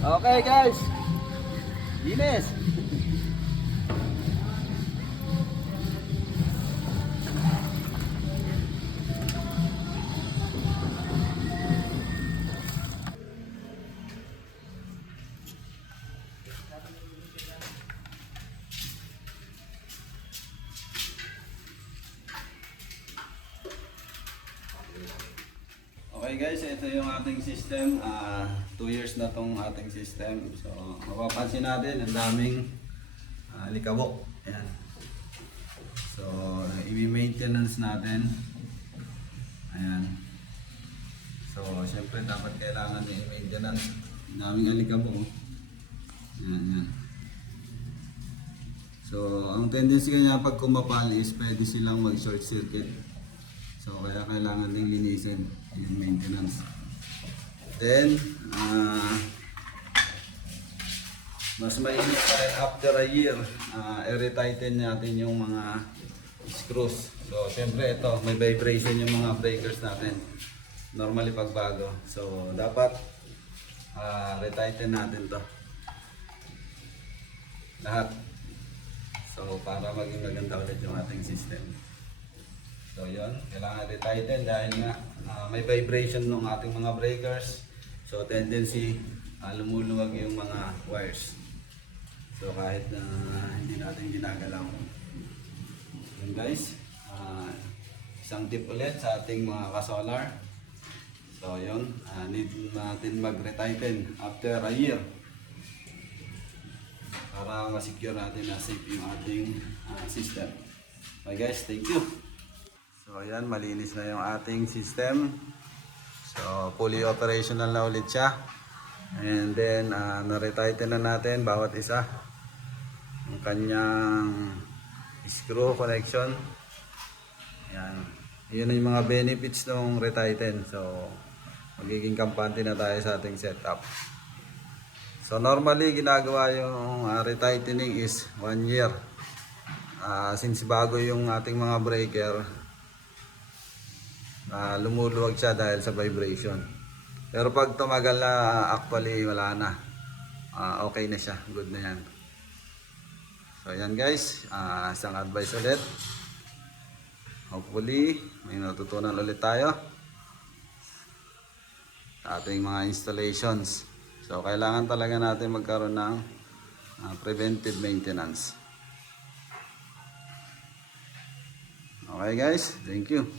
Okay guys. Linis. Okay guys, ito yung ating system. 2 years na tong ating system. So, mapapansin natin, ang daming alikabok. Ayan. So, i-maintenance natin. Ayan. So, syempre dapat kailangan i-maintenance. Ang daming alikabok. Ayan, ayan. So, ang tendency kanya pag kumapal is pwede silang mag-short circuit. So, kaya kailangan ding linisin yung maintenance. Then, mas mainit pa rin after a year, i-retighten natin yung mga screws. So, siyempre ito, may vibration yung mga breakers natin. Normally pagbago. So, dapat retighten natin to lahat. So, para maging maganda ulit yung ating system. So yun, kailangan retighten dahil nga may vibration ng ating mga breakers. So tendency lumuluwag yung mga wires. So kahit na hindi natin ginagalaw. Yun guys, isang tip ulit sa ating mga ka-solar. So yun, need natin mag-retighten after a year para ma-secure natin na safe yung ating system. Okay guys, thank you. So ayan, malinis na yung ating system. So fully operational na ulit siya. And then na-retighten na natin bawat isa ang kanyang screw connection. Ayan. Yun yung mga benefits ng retighten. So magiging kampante na tayo sa ating setup. So normally ginagawa yung retightening is 1 year. Since bago yung ating mga breaker, lumuluwag siya dahil sa vibration. Pero pag tumagal na, actually wala na. Okay na siya, good na yan. So yan guys, isang advice ulit. Hopefully may natutunan ulit tayo sa ating mga installations. So kailangan talaga natin magkaroon ng preventive maintenance. Okay guys, thank you.